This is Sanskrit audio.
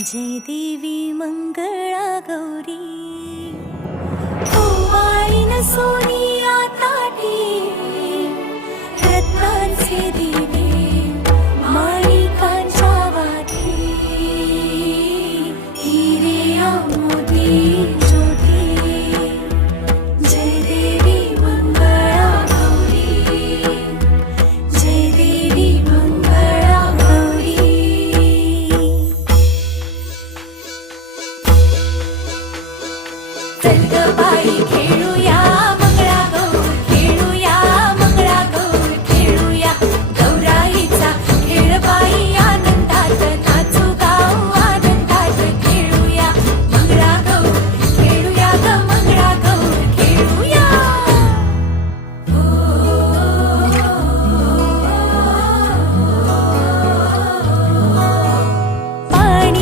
जय देवी मंगळा गौरी। ओवाळीन सोनिया ताटी रत्नांचे दिवे माणिकांच्या वाती हिरे मोती செல்ல வாய் கேளு